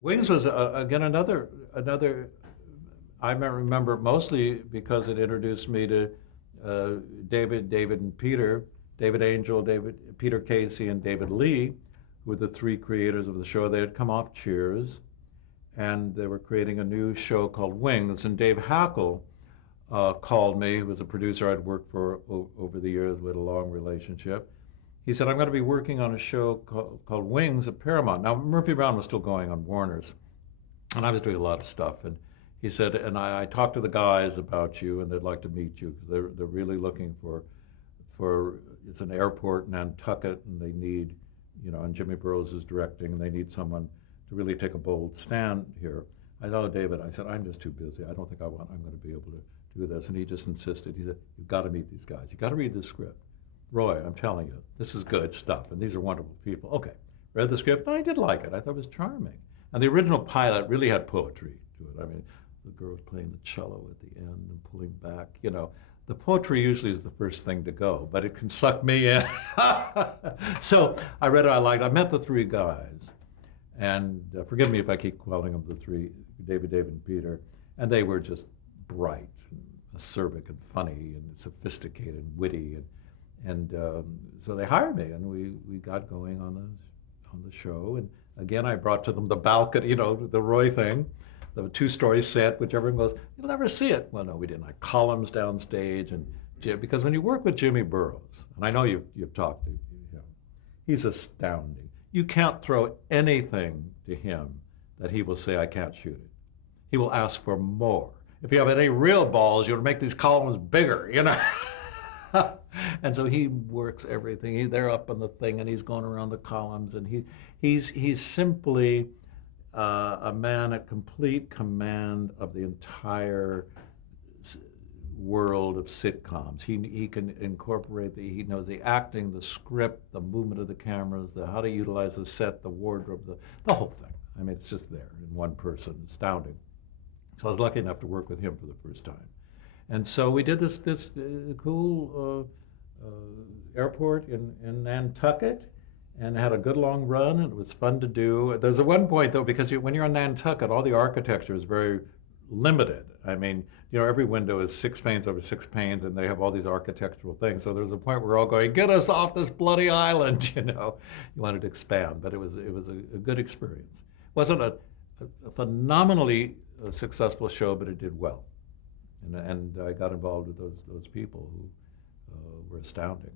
Wings was again another. I remember mostly because it introduced me to David, and Peter, David Angel, Peter Casey, and David Lee, who were the three creators of the show. They had come off Cheers, and they were creating a new show called Wings. And Dave Hackle called me, who was a producer I'd worked for over the years. We had a long relationship. He said, I'm going to be working on a show called Wings at Paramount. Now, Murphy Brown was still going on Warner's, and I was doing a lot of stuff. And he said, and I talked to the guys about you, and they'd like to meet you because they're really looking for it's an airport in Nantucket, and they need, and Jimmy Burrows is directing, and they need someone to really take a bold stand here. I said, oh, David, I said, I'm just too busy. I don't think I'm going to be able to do this. And he just insisted. He said, you've got to meet these guys. You've got to read the script. Roy, I'm telling you, this is good stuff, and these are wonderful people. Okay, read the script, and I did like it. I thought it was charming. And the original pilot really had poetry to it. I mean, the girl's playing the cello at the end and pulling back. The poetry usually is the first thing to go, but it can suck me in. So I read it, I liked it. I met the three guys, and forgive me if I keep calling them the three, David, and Peter, and they were just bright and acerbic and funny and sophisticated and witty, and so they hired me, and we got going on the show. And again, I brought to them the balcony, the Roy thing, the two-story set, which everyone goes, you'll never see it. Well, no, we didn't. Like columns downstage, and because when you work with Jimmy Burrows, and I know you've talked to him, he's astounding. You can't throw anything to him that he will say, I can't shoot it. He will ask for more. If you have any real balls, you'll make these columns bigger, And so he works everything. They're up on the thing, and he's going around the columns, and he's simply a man at complete command of the entire world of sitcoms. He can incorporate he knows the acting, the script, the movement of the cameras, how to utilize the set, the wardrobe, the whole thing. I mean, it's just there in one person, astounding. So I was lucky enough to work with him for the first time. And so we did this cool airport in Nantucket, and had a good long run, and it was fun to do. There's a one point, though, because when you're in Nantucket, all the architecture is very limited. I mean, every window is 6 panes over 6 panes, and they have all these architectural things. So there's a point where we're all going, get us off this bloody island, You wanted to expand, but it was a good experience. It wasn't a phenomenally successful show, but it did well. And I got involved with those people who were astounding.